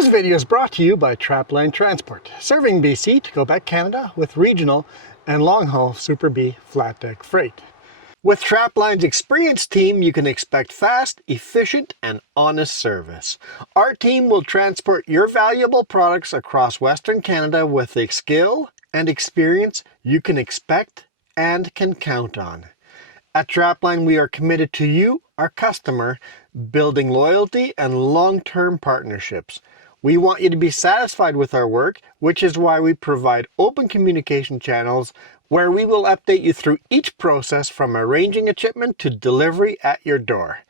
This video is brought to you by Trapline Transport, serving BC to Quebec, Canada with regional and long-haul Super B flat deck freight. With Trapline's experienced team, you can expect fast, efficient, and honest service. Our team will transport your valuable products across Western Canada with the skill and experience you can expect and can count on. At Trapline, we are committed to you, our customer, building loyalty and long-term partnerships. We want you to be satisfied with our work, which is why we provide open communication channels where we will update you through each process from arranging a shipment to delivery at your door.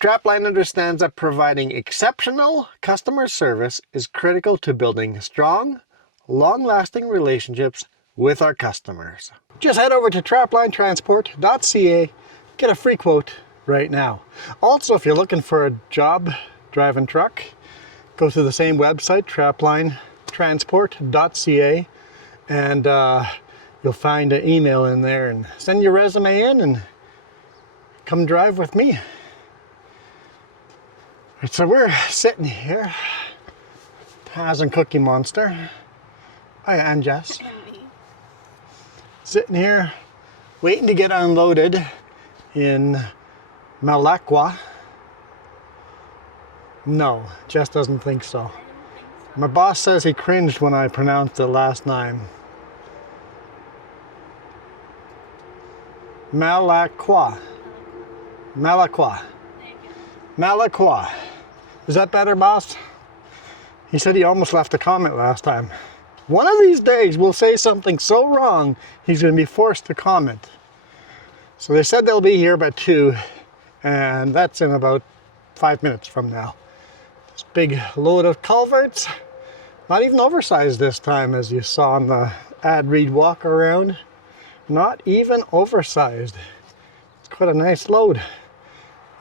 Trapline understands that providing exceptional customer service is critical to building strong, long-lasting relationships with our customers. Just head over to traplinetransport.ca, get a free quote right now. Also, if you're looking for a job driving truck, go to the same website, traplinetransport.ca, and you'll find an email in there, and send your resume in and come drive with me. Right, so we're sitting here, Taz and Cookie Monster. Oh yeah, and Jess. Sitting here, waiting to get unloaded in Malacqua. No, Jess doesn't think so. My boss says he cringed when I pronounced it last time. Malacqua. Malacqua. Malacqua. Is that better, boss? He said he almost left a comment last time. One of these days we'll say something so wrong he's going to be forced to comment. So they said they'll be here by 2, and that's in about 5 minutes from now. This big load of culverts, not even oversized this time, as you saw on the ad read walk around. Not even oversized. It's quite a nice load.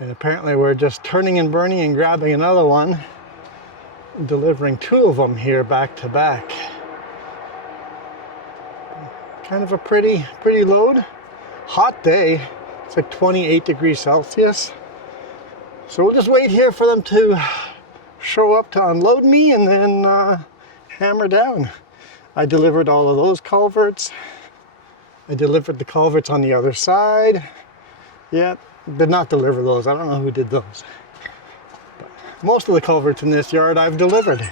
And apparently we're just turning and burning and grabbing another one, delivering 2 of them here back to back. Kind of a pretty load. Hot day. It's like 28 degrees Celsius. So we'll just wait here for them to show up to unload me and then hammer down. I delivered all of those culverts. I delivered the culverts on the other side. Yeah, did not deliver those. I don't know who did those. But most of the culverts in this yard I've delivered.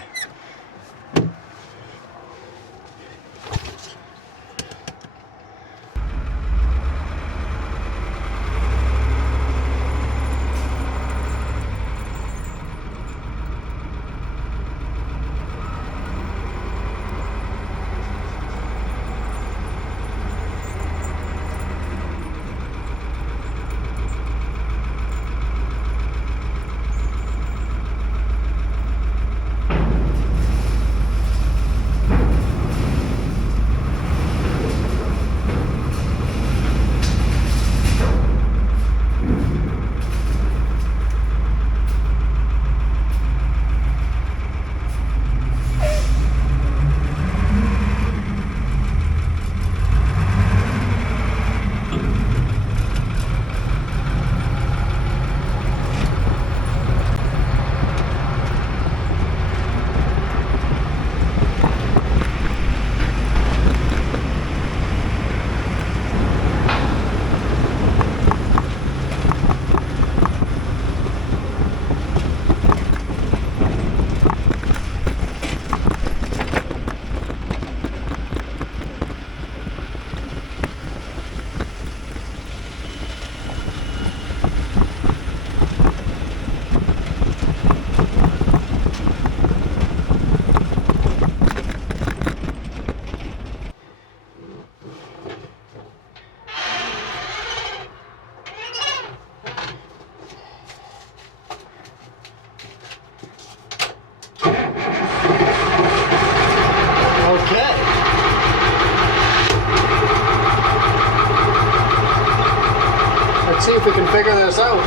See if we can figure this out.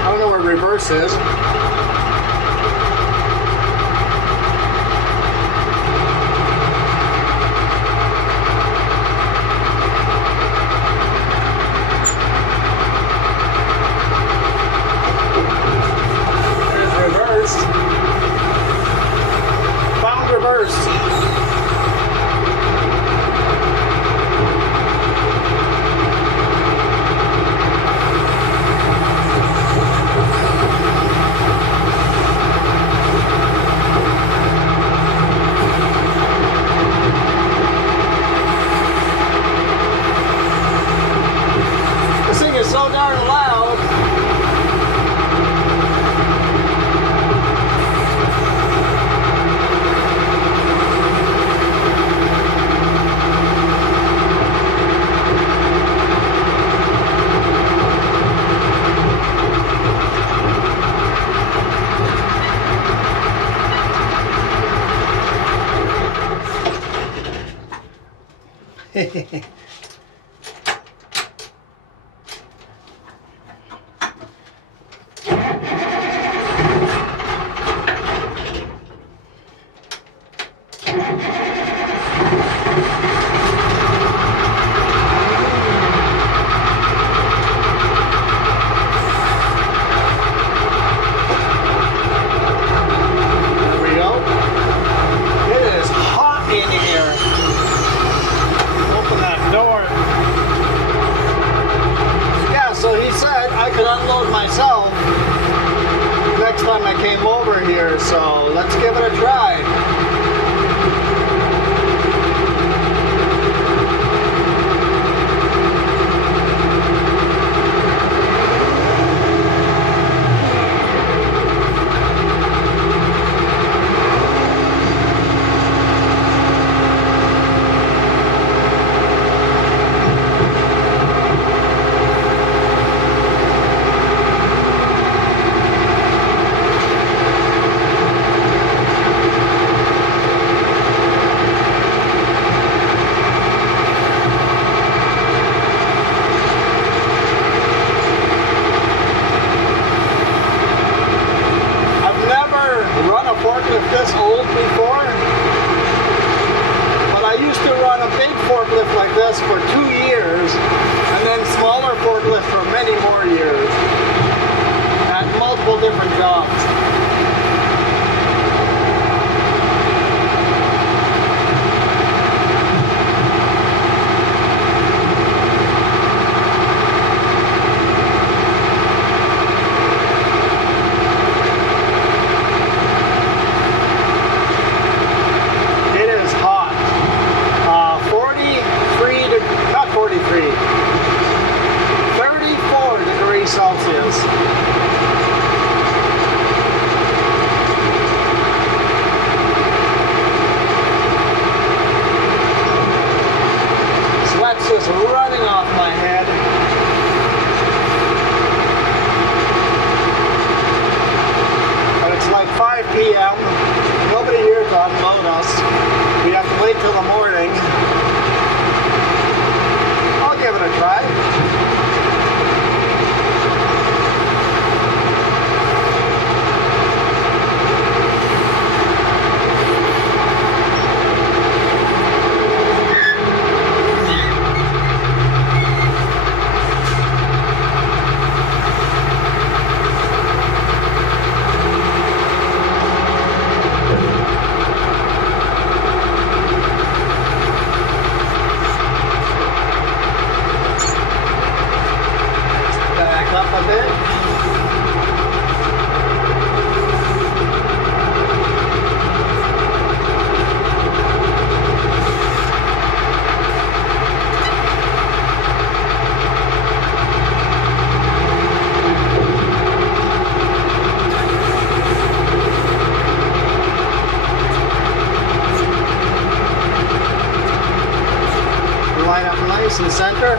I don't know where reverse is. So let's give it a try. This old before, but I used to run a big forklift like this for 2 years and then smaller forklift for many more years at multiple different jobs. Celsius. Sweat's just running off my head. But it's like 5 p.m. Nobody here to unload us. We have to wait till the morning. I'll give it a try. Line up nice and center.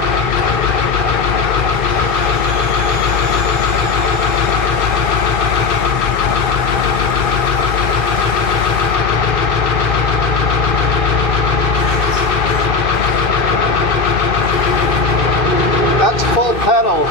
That's full pedal.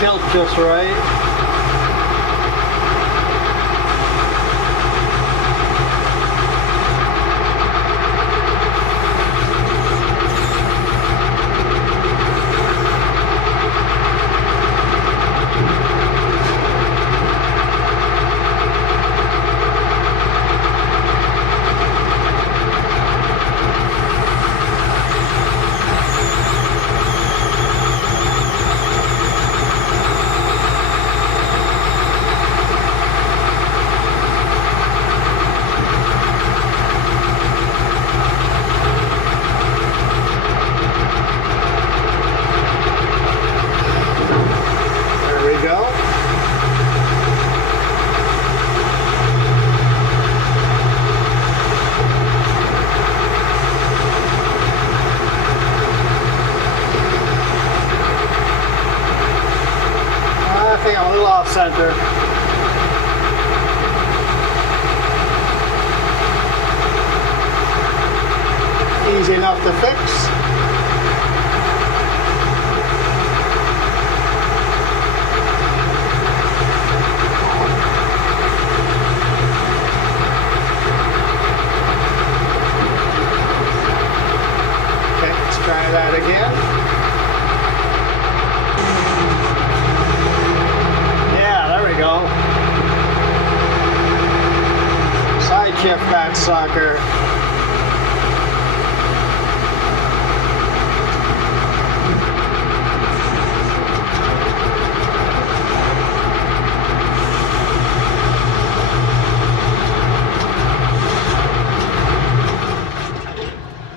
Tilt just right. think I'm a little off center. Easy enough to fix. Okay, let's try that again. Yeah, there we go. Side shift that sucker.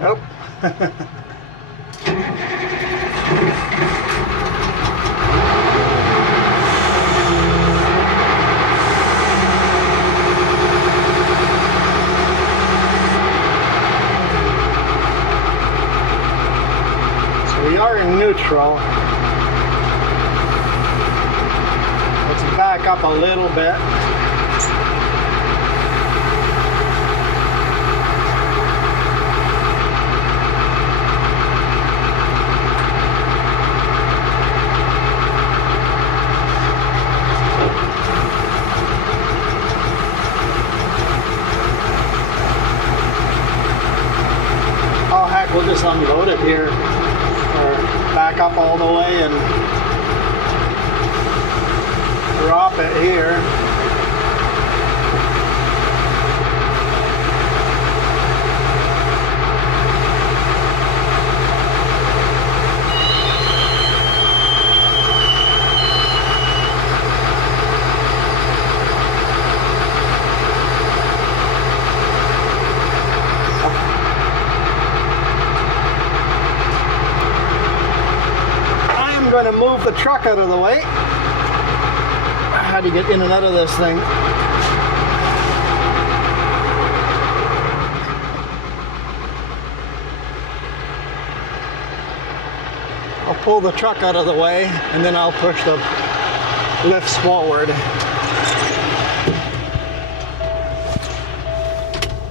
Nope. So we are in neutral. Let's back up a little bit. We'll just unload it here, or back up all the way and drop it here. I'm going to move the truck out of the way. How do you get in and out of this thing? I'll pull the truck out of the way and then I'll push the lifts forward.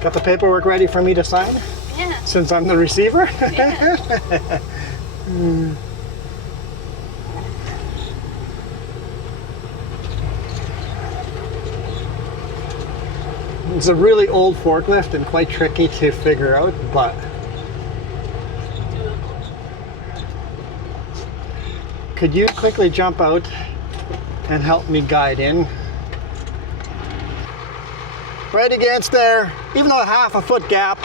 Got the paperwork ready for me to sign? Yeah. Since I'm the receiver? Yeah. It's a really old forklift and quite tricky to figure out, but could you quickly jump out and help me guide in? Right against there, even though half a foot gap.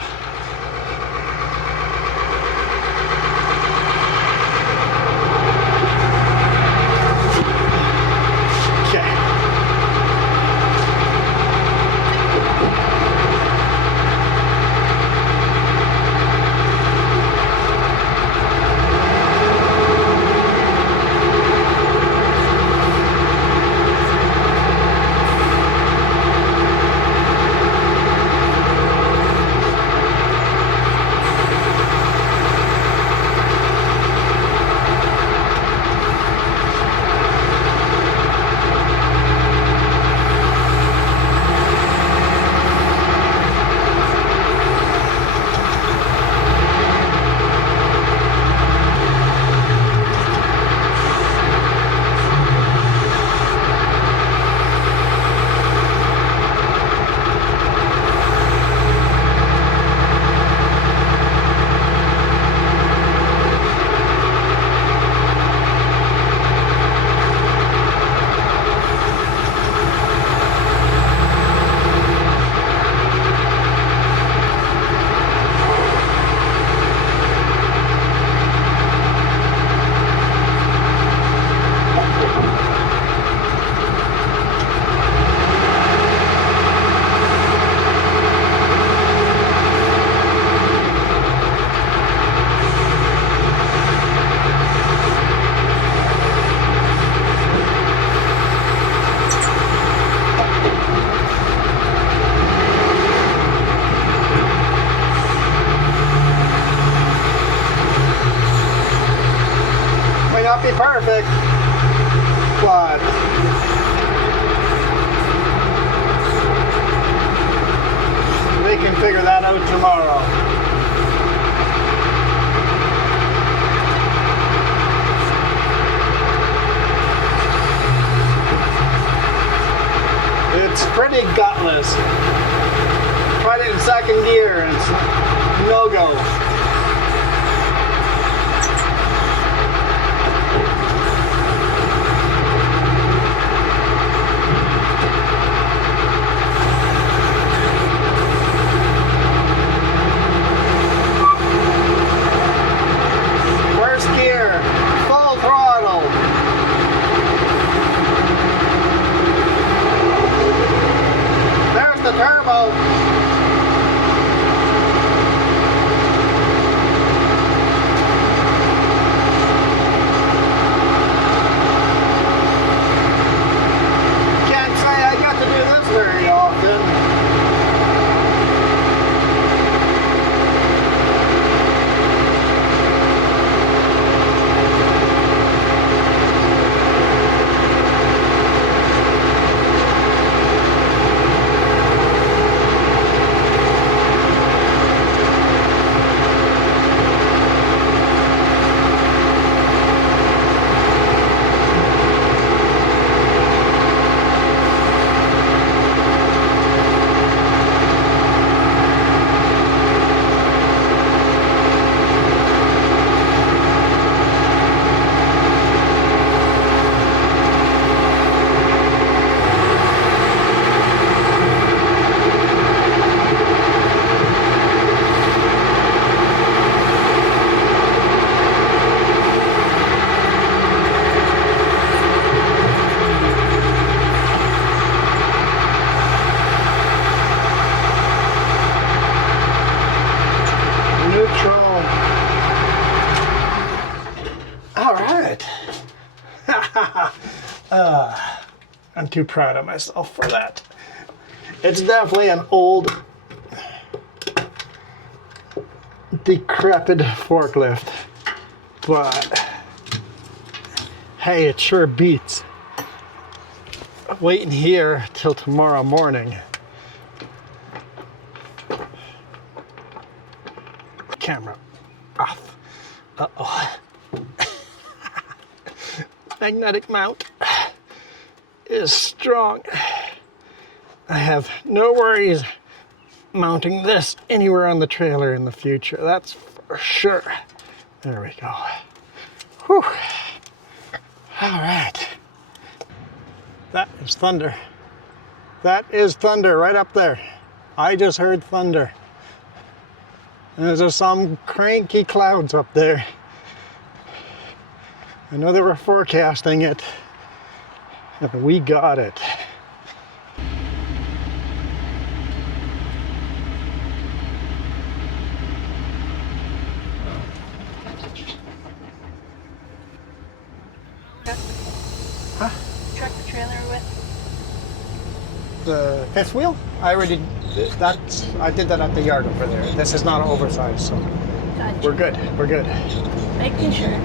Perfect, but We can figure that out tomorrow. It's pretty gutless. Tried it in second gear and it's no go. First gear, full throttle. There's the turbo. Can't say I got to do this very often. I'm too proud of myself for that. It's definitely an old, decrepit forklift, but hey, it sure beats waiting here till tomorrow morning. Camera off. Uh-oh. Magnetic mount is strong. I have no worries mounting this anywhere on the trailer in the future. That's for sure. There we go. Whew. All right. That is thunder. That is thunder right up there. I just heard thunder. And there's some cranky clouds up there. I know they were forecasting it, and we got it. Huh? Truck the trailer with? The fifth wheel? I already, I did that at the yard over there. This is not oversized, so Gotcha. we're good, we're good. Making sure.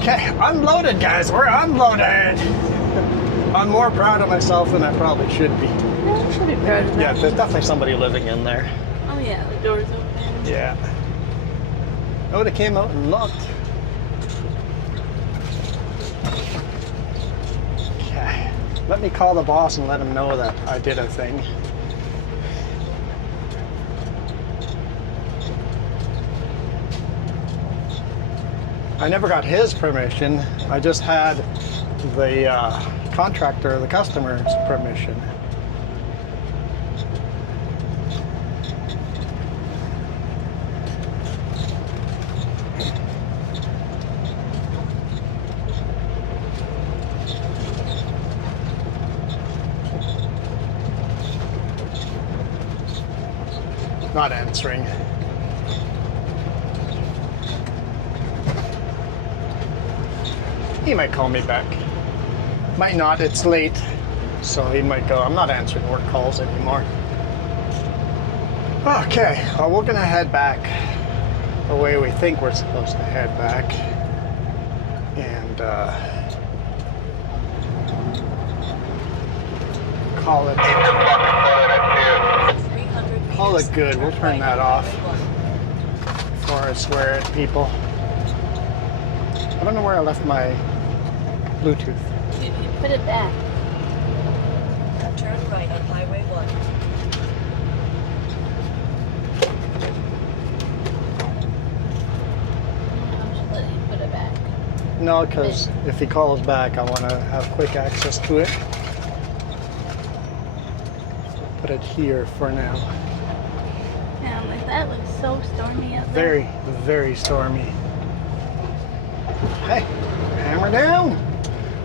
Okay, unloaded guys, we're unloaded! I'm more proud of myself than I probably should be. Yeah, you should be proud of that. Yeah, there's definitely somebody living in there. Oh yeah, the door's open. Yeah. I would have came out and looked. Okay. Let me call the boss and let him know that I did a thing. I never got his permission. I just had the contractor, the customer's permission. Not answering. He might call me back. Might not, it's late. So he might go, I'm not answering work calls anymore. Okay, well, we're gonna head back the way we think we're supposed to head back. And call it all look good. We'll turn that off before I swear at people. I don't know where I left my Bluetooth. You put it back. Turn right on Highway 1. I should let you put it back. No, because if he calls back, I want to have quick access to it. Put it here for now. Yeah, like that looks so stormy out there. Very, very stormy. Hey, hammer down!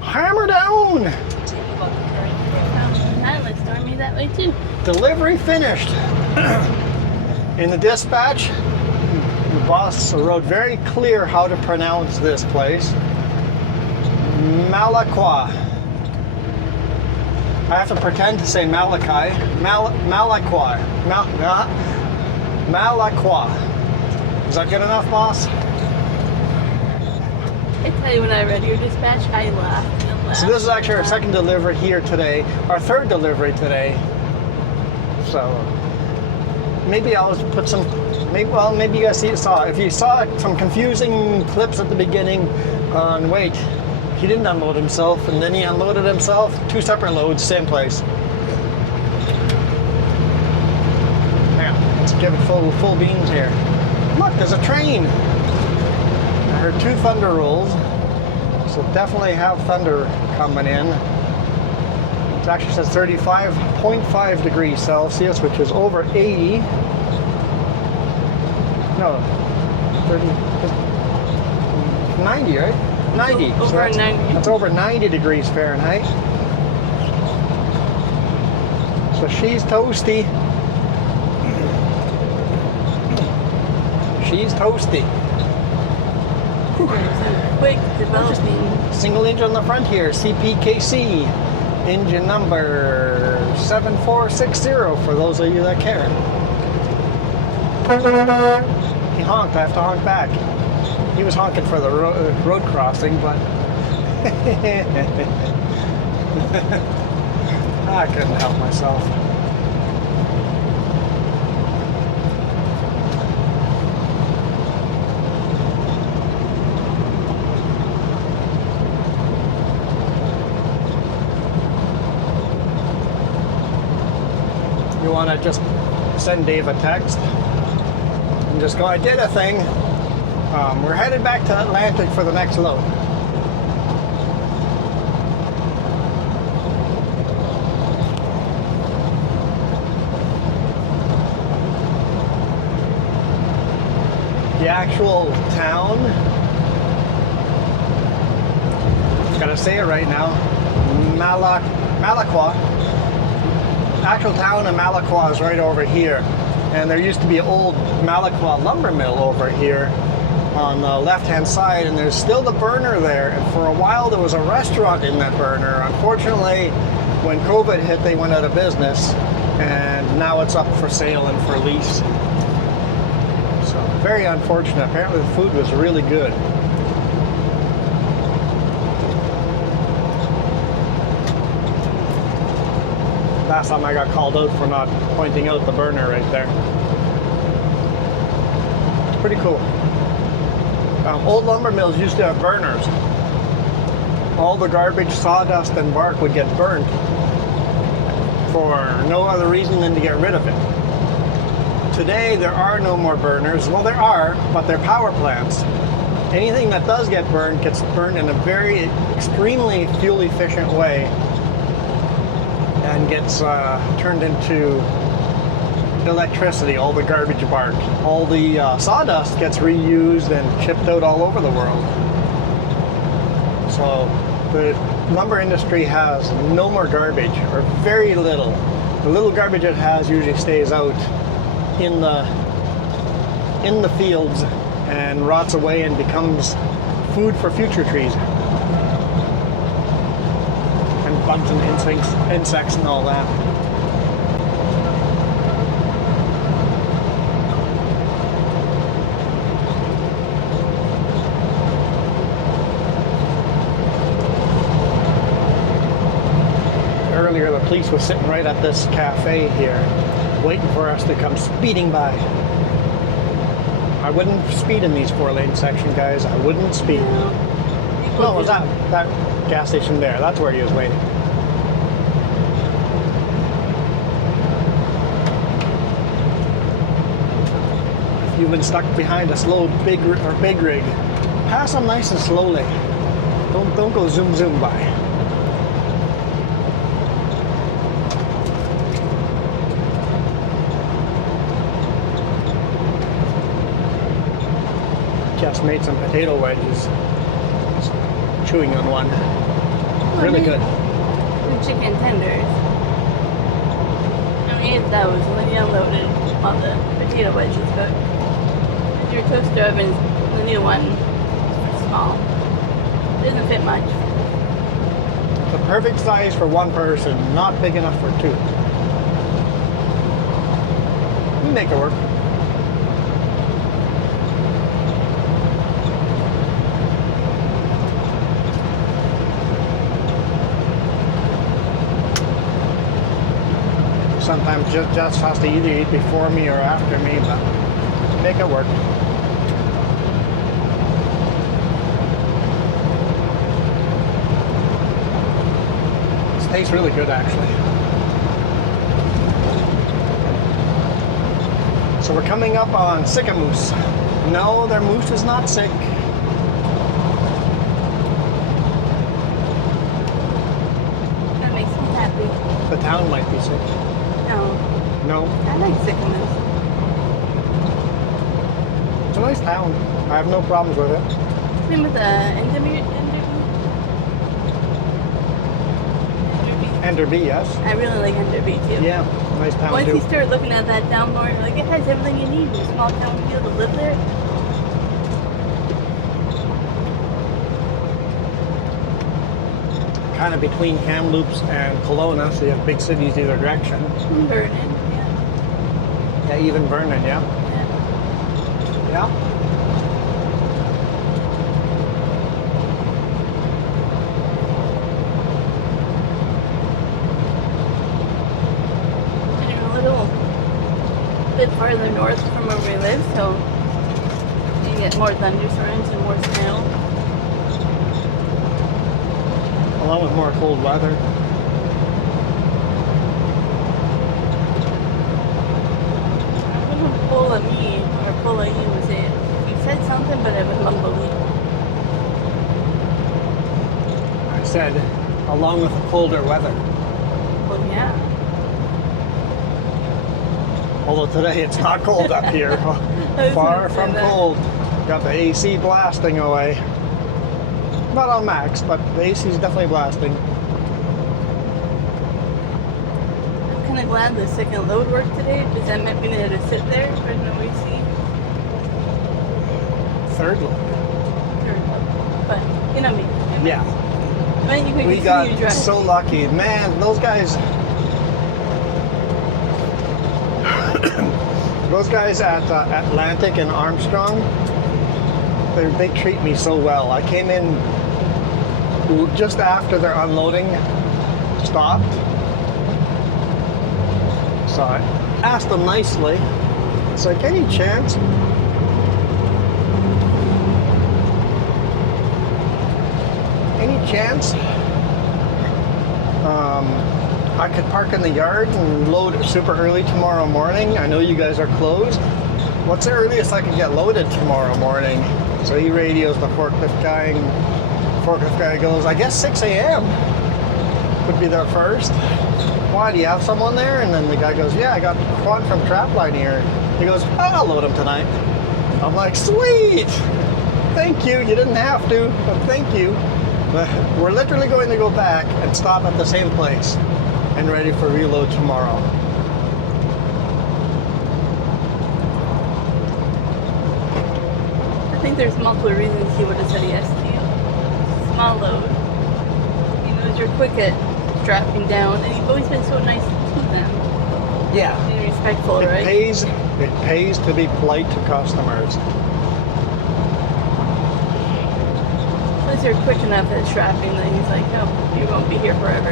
Hammer down! Continue on the current road. That looks stormy that way too. Delivery finished. In the dispatch, the boss wrote very clear how to pronounce this place. Malaqua. I have to pretend to say Malachi. Malaqua. Malaqua. Is that good enough, boss? I tell you, when I read your dispatch, I laughed and laughed. So this is actually our second delivery here today, our third delivery today. So maybe I'll put some, maybe you guys saw. If you saw some confusing clips at the beginning on wait, he didn't unload himself and then he unloaded himself. Two separate loads, same place. Now let's give it full beans here. Look, there's a train. I heard two thunder rolls. So definitely have thunder coming in. It actually says 35.5 degrees Celsius, which is over 80. No, 30, 90, right? 90. Over So that's, 90. That's over 90 degrees Fahrenheit. So she's toasty. She's toasty. Quick developing. Single engine on the front here, CPKC, engine number 7460 for those of you that care. He honked, I have to honk back. He was honking for the road crossing, but I couldn't help myself. You want to just send Dave a text and just go, I did a thing. We're headed back to Atlantic for the next load. The actual town, just gotta say it right now, Malaqua. Actual town of Malaqua is right over here, and there used to be an old Malaqua lumber mill over here on the left hand side, and there's still the burner there, and for a while there was a restaurant in that burner. Unfortunately, when COVID hit, they went out of business, and now it's up for sale and for lease. So very unfortunate. Apparently the food was really good. Last time I got called out for not pointing out the burner right there. It's pretty cool. Old lumber mills used to have burners. All the garbage, sawdust, and bark would get burned for no other reason than to get rid of it. Today, there are no more burners. Well, there are, but they're power plants. Anything that does get burned gets burned in a very extremely fuel-efficient way and gets turned into electricity. All the garbage bark, all the sawdust gets reused and shipped out all over the world. So the lumber industry has no more garbage, or very little. The little garbage it has usually stays out in the fields and rots away and becomes food for future trees and bugs and insects and all that. Earlier, the police was sitting right at this cafe here. waiting for us to come speeding by. I wouldn't speed in these 4-lane section, guys. I wouldn't speed. No, it was that gas station there. That's where he was waiting. If you've been stuck behind a slow big rig, pass them nice and slowly. Don't go zoom by. Just made some potato wedges. Just chewing on one. Really good. And chicken tenders. I ate those when you unloaded all the potato wedges, but your toaster oven, the new one, is small. It doesn't fit much. The perfect size for one person, not big enough for two. We make it work. Sometimes Jess has to either eat before me or after me, but make it work. This tastes really good, actually. So we're coming up on sick a moose. No, their moose is not sick. That makes me happy. The town might be sick. No. I like sycamores. It's a nice town. I have no problems with it. Same with the Enderby. Enderby, yes. I really like Enderby too. Yeah, nice town Once too. you start looking at that down north, like it has everything you need in a small town to be able to live there. Kind of between Kamloops and Kelowna, so you have big cities either direction. Vernon, yeah. Yeah, even Vernon, yeah. Yeah. And you're a little bit farther north from where we live, so you get more thunderstorms and more snow. Along with more cold weather. I'm gonna pull a me or pull a you was it. You said something, but it was mumbling. I said, along with the colder weather. Well, yeah. Although today it's not cold up here. Far from cold. Got the AC blasting away. Not on max, but the AC is definitely blasting. I'm kind of glad the second load worked today, because that meant we needed to sit there for no AC. Third load. Third load. But, you know me. Yeah. But you can We continue got driving. so lucky. Man, those guys... those guys at Atlantic and Armstrong, they treat me so well. I came in just after their unloading stopped. So I asked them nicely. It's like, any chance? Any chance I could park in the yard and load super early tomorrow morning? I know you guys are closed. What's the earliest I can get loaded tomorrow morning? So he radios the forklift guy, and the forklift guy goes, I guess 6 a.m. would be their first. Why, do you have someone there? And then the guy goes, yeah, I got Juan from Trapline here. He goes, I'll load him tonight. I'm like, sweet! Thank you, you didn't have to, but thank you. But we're literally going to go back and stop at the same place and ready for reload tomorrow. I think there's multiple reasons he would have said yes to you. Small load. He knows you're quick at dropping down, and you've always been so nice to them. Yeah. And respectful, It right? pays to be polite to customers. Plus, they're quick enough at strapping that he's like, oh, you won't be here forever.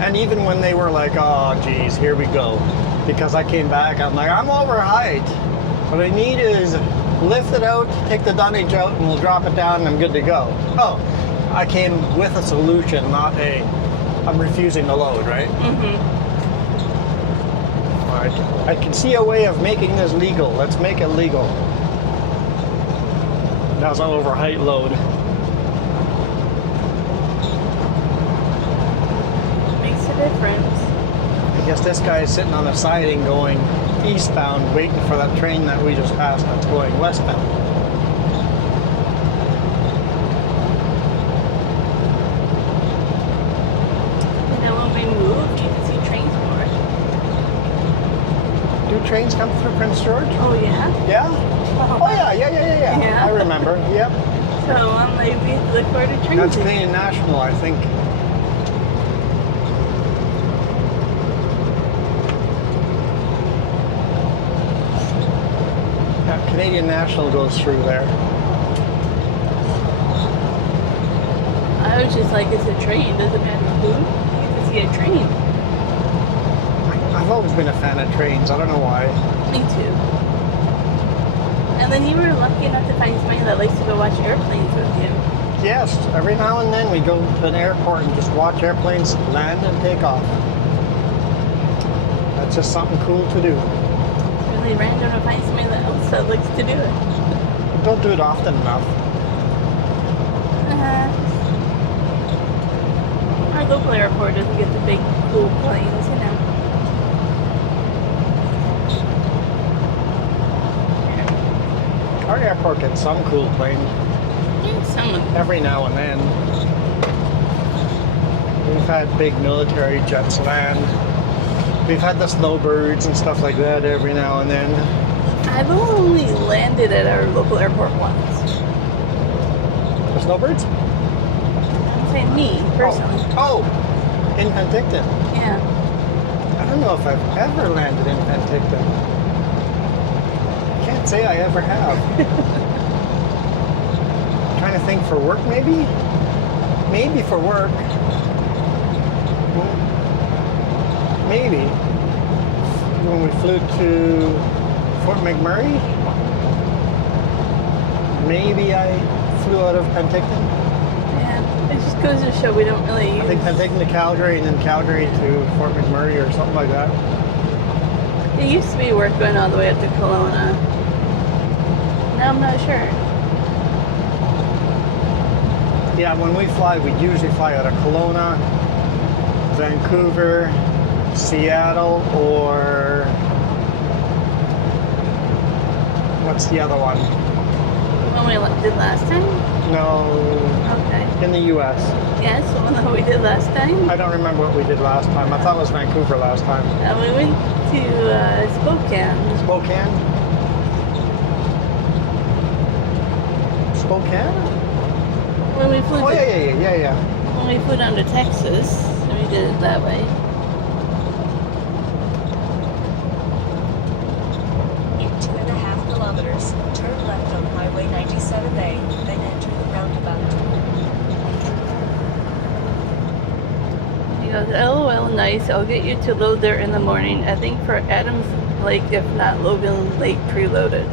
And even when they were like, oh, geez, here we go. Because I came back, I'm like, I'm over height. What I need is lift it out, take the dunnage out, and we'll drop it down, and I'm good to go. Oh, I came with a solution, not a, I'm refusing the load, right? Mm-hmm. All right. I can see a way of making this legal. Let's make it legal. That was an over height load. Makes a difference. I guess this guy is sitting on a siding going eastbound, waiting for that train that we just passed that's going westbound. You know, when we move, you can see trains more. Do trains come through Prince George? Oh, yeah? Yeah? Oh, yeah. Yeah. I remember. Yep. So I'm like, we have to look forward to trains. That's Canadian National, I think. Yeah, Canadian National goes through there. I was just like, it's a train. Doesn't matter who. You get to see a train. I've always been a fan of trains. I don't know why. Me too. And then you were lucky enough to find somebody that likes to go watch airplanes with you. Yes, every now and then we go to an airport and just watch airplanes land and take off. That's just something cool to do. It's really random to find somebody else that likes to do it. Don't do it often enough. Our local airport doesn't get the big, cool planes, you know. Our airport gets some cool planes Some of them. every now and then. We've had big military jets land. We've had the snowbirds and stuff like that every now and then. I've only landed at our local airport once. The snowbirds? I'm saying me, personally. Oh, in Penticton. Yeah. I don't know if I've ever landed in Penticton. Can't say I ever have. Trying to think for work, maybe? Maybe for work. Maybe. When we flew to Fort McMurray, maybe I flew out of Penticton. Yeah. It just goes to show we don't really use... I think Penticton to Calgary and then Calgary to Fort McMurray or something like that. It used to be worth going all the way up to Kelowna. Now I'm not sure. Yeah, when we fly, we usually fly out of Kelowna, Vancouver, Seattle, or what's the other one? The one we did last time? No, Okay. in the U.S. Yes, the one that we did last time. I don't remember what we did last time. I thought it was Vancouver last time. We went to Spokane. Spokane? Spokane? When we flew Oh, to, yeah. when we flew down to Texas, we did it that way. In 2.5 kilometers, turn left on Highway 97A, then enter the roundabout. He goes, LOL, nice. I'll get you to load there in the morning. I think for Adams Lake, if not Logan Lake, preloaded.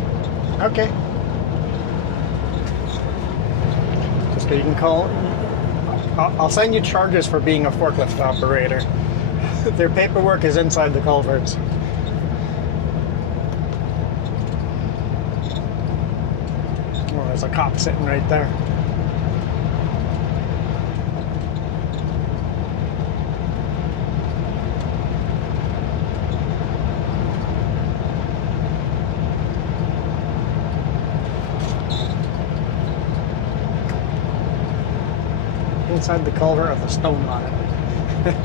Okay. Just so you can call. I'll send you charges for being a forklift operator. Their paperwork is inside the culverts. Oh, there's a cop sitting right there. Inside the culvert with a stone on it.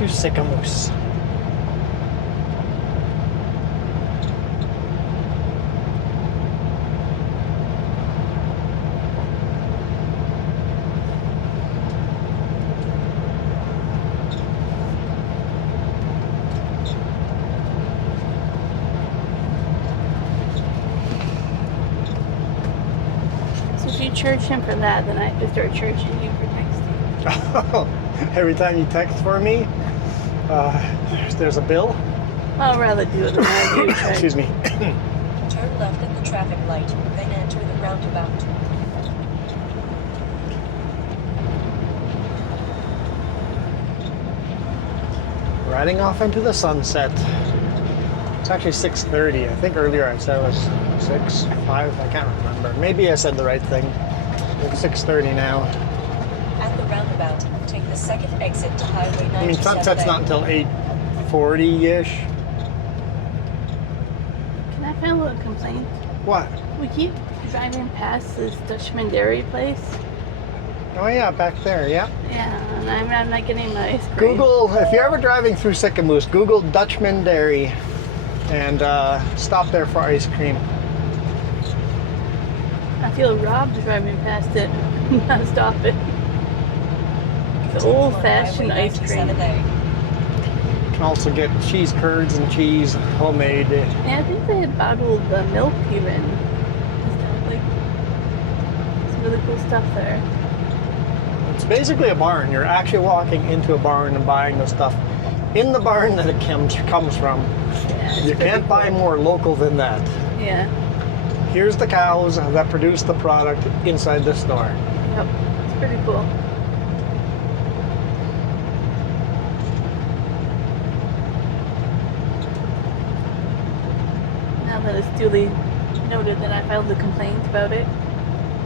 to Sycamoose. So if you charge him for that, then I have to start charging you for texting. Every time you text for me, there's a bill. I'd rather do it than I do. Excuse me. Turn left at the traffic light, then enter the roundabout. Riding off into the sunset. It's actually 6:30. I think earlier I said it was 6, 5. I can't remember. Maybe I said the right thing. It's 6:30 now. At the roundabout, take the second exit to Highway 97A. I mean, sunset's not until 8:40-ish. Can I file a complaint? What? We keep driving past this Dutchman Dairy place. Oh yeah, back there, yeah. Yeah, and I'm not getting my ice cream. Google, if you're ever driving through Sycamoose, Google Dutchman Dairy and stop there for ice cream. I feel robbed driving past it. Not stop it. The old-fashioned ice cream. You can also get cheese curds and cheese, homemade. Yeah, I think they had bottled the milk even. And stuff, like, some really cool stuff there. It's basically a barn. You're actually walking into a barn and buying the stuff in the barn that it comes from. Yeah, it's You pretty can't buy cool. more local than that. Yeah. Here's the cows that produce the product inside the store. Yep. It's pretty cool. Now that it's duly noted that I filed a complaint about it.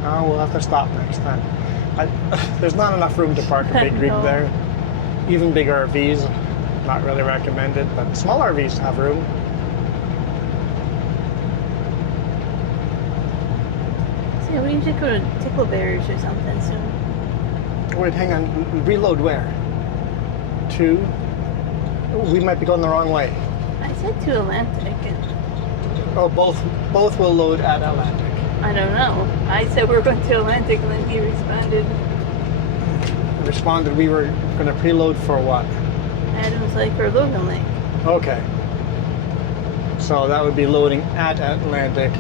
Oh, we'll have to stop next time. There's not enough room to park a big rig No. there. Even big RVs, not really recommended, but small RVs have room. So yeah, we should go to Tickleberries or something soon. Wait, hang on. Reload where? To? We might be going the wrong way. I said to Atlantic, and Oh, both will load at Atlantic. I don't know. I said we're going to Atlantic, and then he Responded we were going to preload for what? Adam's Lake or Logan Lake. Okay. So that would be loading at Atlantic.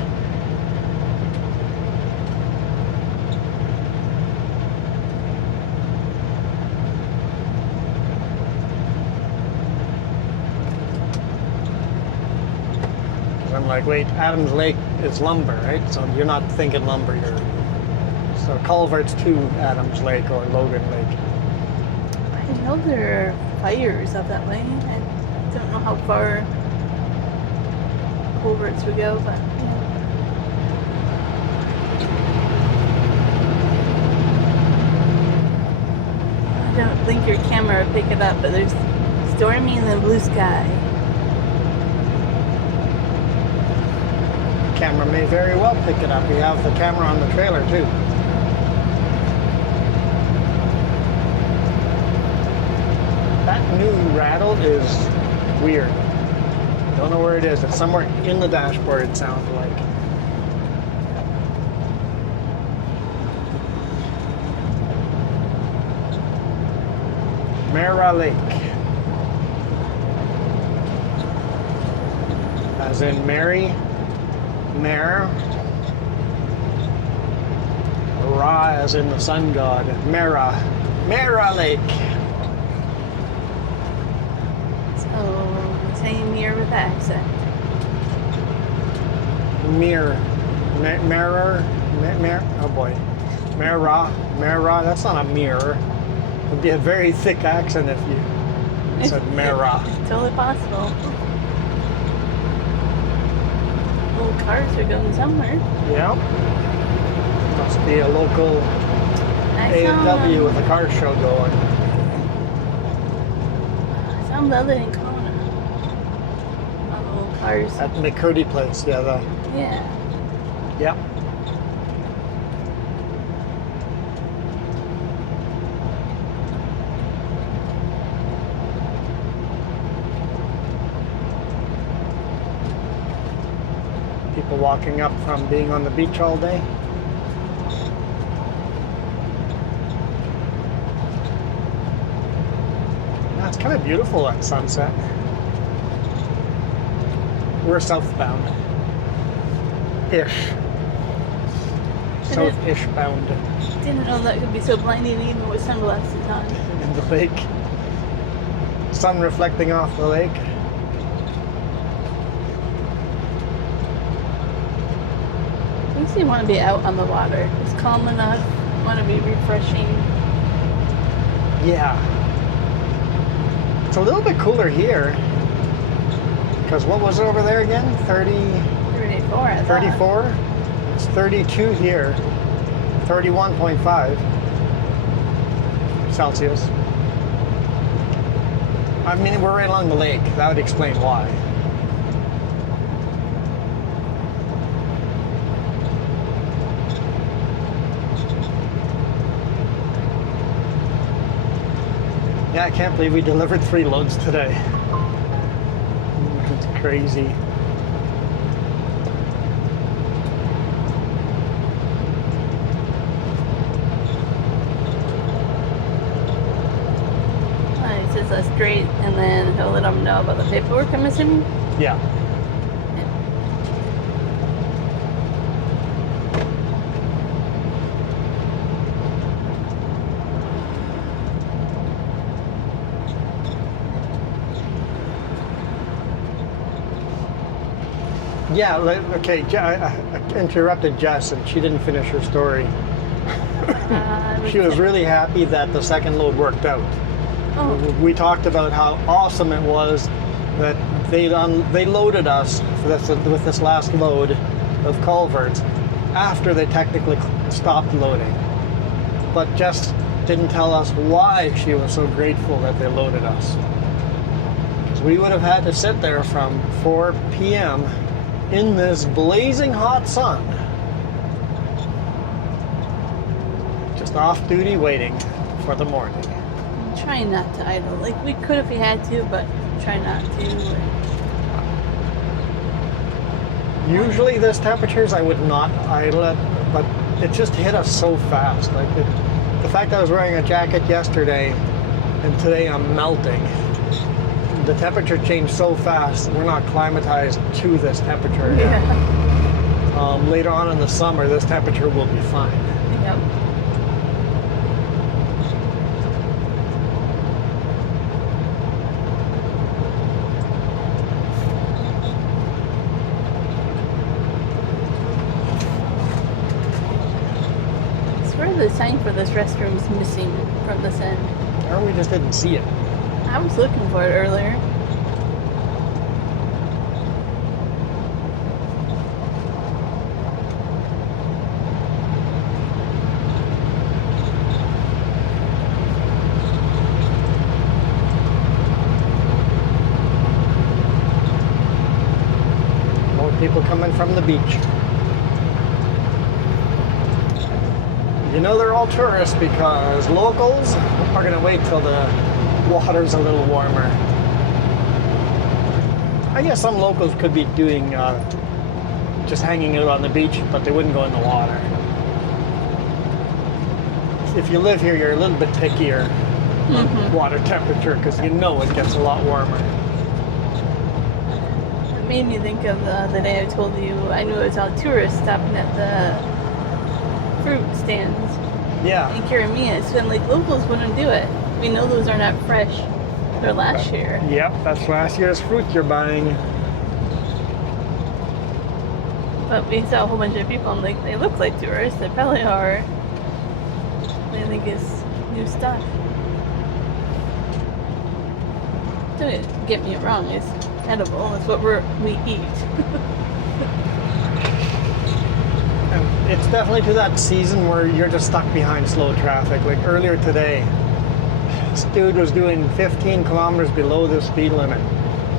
I'm like, wait, Adams Lake is lumber, right? So you're not thinking lumber, so culverts to Adams Lake or Logan Lake. I know there are fires up that way. I don't know how far culverts would go, but yeah. I don't think your camera will pick it up, but there's stormy in the blue sky. Camera may very well pick it up. We have the camera on the trailer too. That new rattle is weird. Don't know where it is. It's somewhere in the dashboard, it sounds like. Mara Lake. As in Mary, Mare. Ra as in the sun god. Mara Lake. So, same year with the accent. Mirror. Oh boy. Mara, that's not a mirror. It would be a very thick accent if you said Mara. Totally possible. Little cars are going somewhere. Yeah. Must be a local I A&W with a car show going. I saw them the other in Kona. All the little cars. At McCurdy Place, yeah. Yeah. Yep. people walking up from being on the beach all day. It's kind of beautiful at sunset. We're southbound. Ish. South-ish bound. Didn't know that could be so blinding even with sunglasses on. In the lake. Sun reflecting off the lake. Makes me want to be out on the water. It's calm enough. Want to be refreshing. Yeah. It's a little bit cooler here. Because what was it over there again? 34, I thought. 34? It's 32 here. 31.5 Celsius. I mean, we're right along the lake. That would explain why. Yeah, I can't believe we delivered 3 loads today. It's crazy. It says that's straight, and then he'll let them know about the paperwork, I'm assuming? Yeah. Yeah, okay, I interrupted Jess and she didn't finish her story. She was really happy that the second load worked out. Oh. We talked about how awesome it was that they loaded us with this last load of culverts after they technically stopped loading. But Jess didn't tell us why she was so grateful that they loaded us. Because we would have had to sit there from 4 p.m. in this blazing hot sun. Just off duty waiting for the morning. I'm trying not to idle. Like, we could if we had to, but try not to. Usually this temperatures I would not idle it, but it just hit us so fast. Like the fact that I was wearing a jacket yesterday and today I'm melting. The temperature changed so fast, we're not climatized to this temperature yet. Yeah. Later on in the summer, this temperature will be fine. Yep. I swear the sign for this restroom's missing from this end. Or we just didn't see it. I was looking for it earlier. More people coming from the beach. You know they're all tourists because locals are going to wait till the water's a little warmer. I guess some locals could be doing just hanging out on the beach, but they wouldn't go in the water. If you live here, you're a little bit pickier on water temperature because you know it gets a lot warmer. It made me think of the day I told you I knew it was all tourists stopping at the fruit stands Yeah. in Kiramia. So I'm like, locals wouldn't do it. We know those are not fresh. They're last year. Yep, that's last year's fruit you're buying. But we saw a whole bunch of people. I'm like, they look like tourists. They probably are. They think it's new stuff. Don't get me wrong. It's edible. It's what we eat. And it's definitely to that season where you're just stuck behind slow traffic. Like earlier today, this dude was doing 15 kilometers below the speed limit.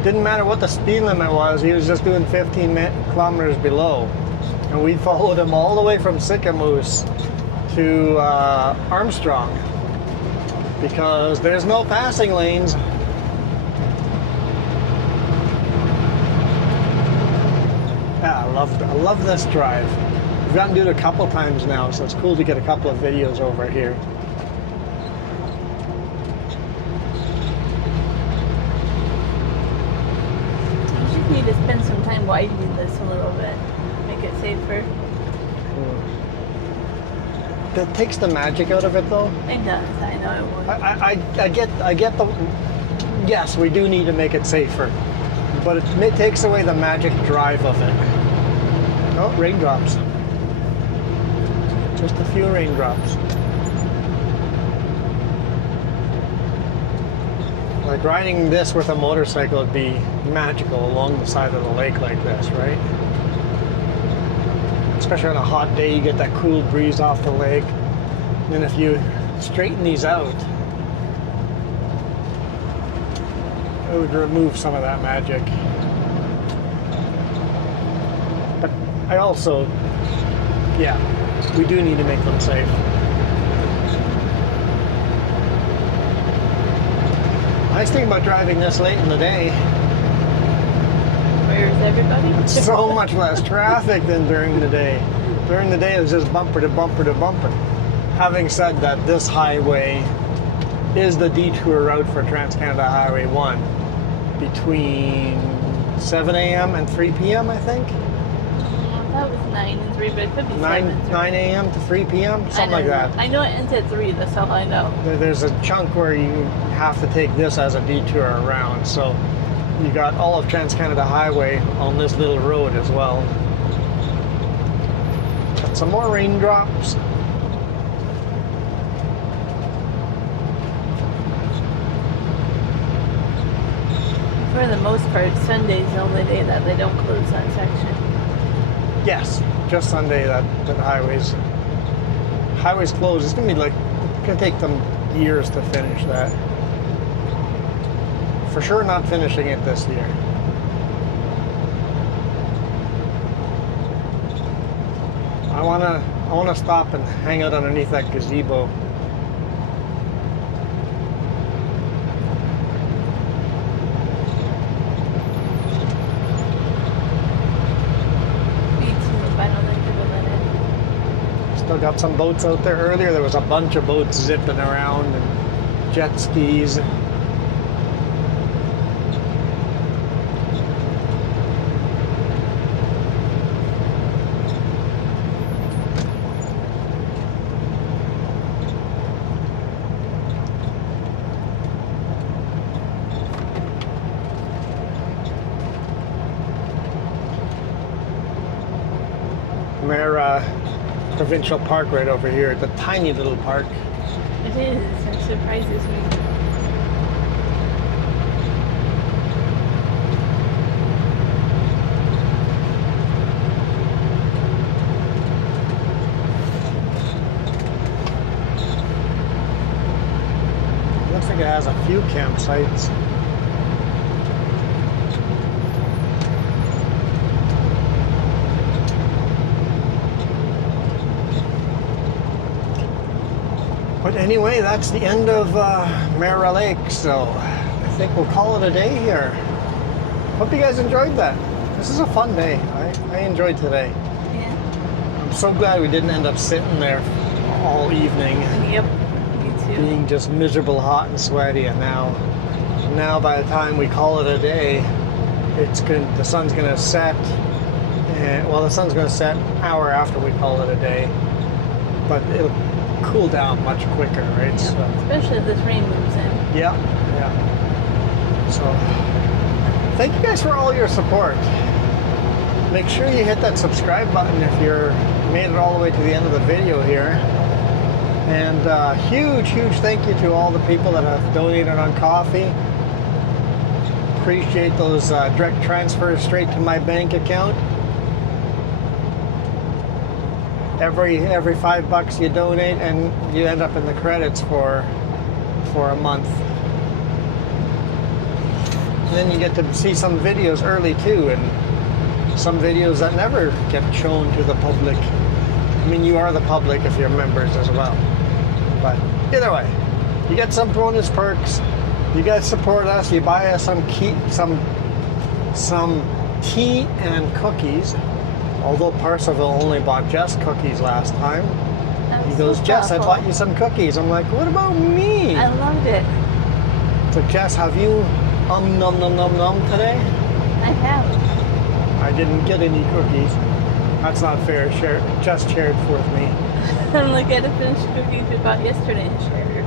Didn't matter what the speed limit was, he was just doing 15 kilometers below. And we followed him all the way from Sicamous to Armstrong because there's no passing lanes. Yeah, love this drive. We've gotten to do it a couple times now, so it's cool to get a couple of videos over here. You just need to spend some time widening this a little bit, make it safer. That takes the magic out of it, though. It does. I know it would. I get the. Yes, we do need to make it safer, but it takes away the magic drive of it. Oh, raindrops. Just a few raindrops. Like riding this with a motorcycle would be magical along the side of the lake like this, right? Especially on a hot day, you get that cool breeze off the lake. And then if you straighten these out, it would remove some of that magic. But I also, yeah, we do need to make them safe. Nice thing about driving this late in the day, Where's everybody? so much less traffic than during the day. During the day, it was just bumper to bumper to bumper. Having said that, this highway is the detour route for Trans-Canada Highway 1 between 7 a.m. and 3 p.m., I think. That was 9 and 3, but it could be 9 7 and 3. a.m. to 3 p.m., something like that. I know it ends at 3, that's all I know. There's a chunk where you have to take this as a detour around, so you got all of Trans-Canada Highway on this little road as well. Got some more raindrops. For the most part, Sunday's the only day that they don't close that section. Yes, just Sunday that highways closed. It's gonna take them years to finish that. For sure not finishing it this year. I wanna stop and hang out underneath that gazebo. Me too, but I don't think they will let it. Still got some boats out there. Earlier there was a bunch of boats zipping around and jet skis. Mara Provincial Park right over here. It's a tiny little park. It is. It surprises me. Looks like it has a few campsites. But anyway, that's the end of Mara Lake, so I think we'll call it a day here. Hope you guys enjoyed that. This is a fun day. I enjoyed today. Yeah. I'm so glad we didn't end up sitting there all evening, Yep. Me too. being just miserable, hot and sweaty. And now by the time we call it a day, the sun's gonna set. And well, the sun's gonna set an hour after we call it a day, but it'll cool down much quicker, right? Yeah. So, Especially if this rain moves in. yeah. So, thank you guys for all your support. Make sure you hit that subscribe button if you're made it all the way to the end of the video here. And huge thank you to all the people that have donated on coffee. Appreciate those direct transfers straight to my bank account. Every $5 you donate, and you end up in the credits for a month. And then you get to see some videos early too, and some videos that never get shown to the public. I mean, you are the public if you're members as well. But either way, you get some bonus perks. You guys support us. You buy us some tea and cookies. Although Parsifal only bought Jess cookies last time. That He was goes, so Jess, I thoughtful. bought you some cookies. I'm like, what about me? I loved it. So Jess, have you nom nom nom nom today? I have. I didn't get any cookies. That's not fair. Jess shared with me. I'm like, I had to finish cookies we bought yesterday and shared.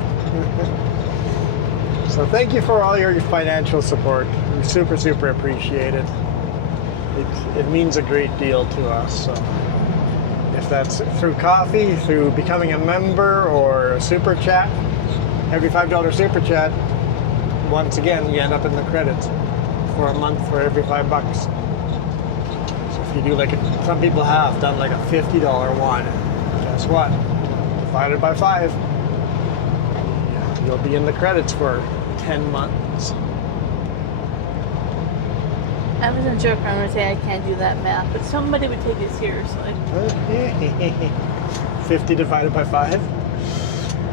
So thank you for all your financial support. We super, super appreciate it. It means a great deal to us. So if that's through coffee, through becoming a member, or a super chat, every $5 super chat, once again, you end up in the credits for a month for every $5. So if you do like some people have done like a $50 one, guess what? Divided by 5, you'll be in the credits for 10 months. I wasn't sure if I'm going to say I can't do that math, but somebody would take it seriously. 50 divided by 5.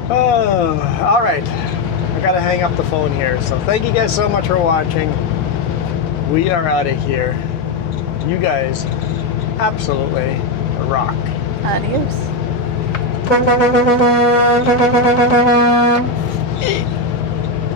Oh, all right. I gotta hang up the phone here. So thank you guys so much for watching. We are out of here. You guys absolutely rock. Adios.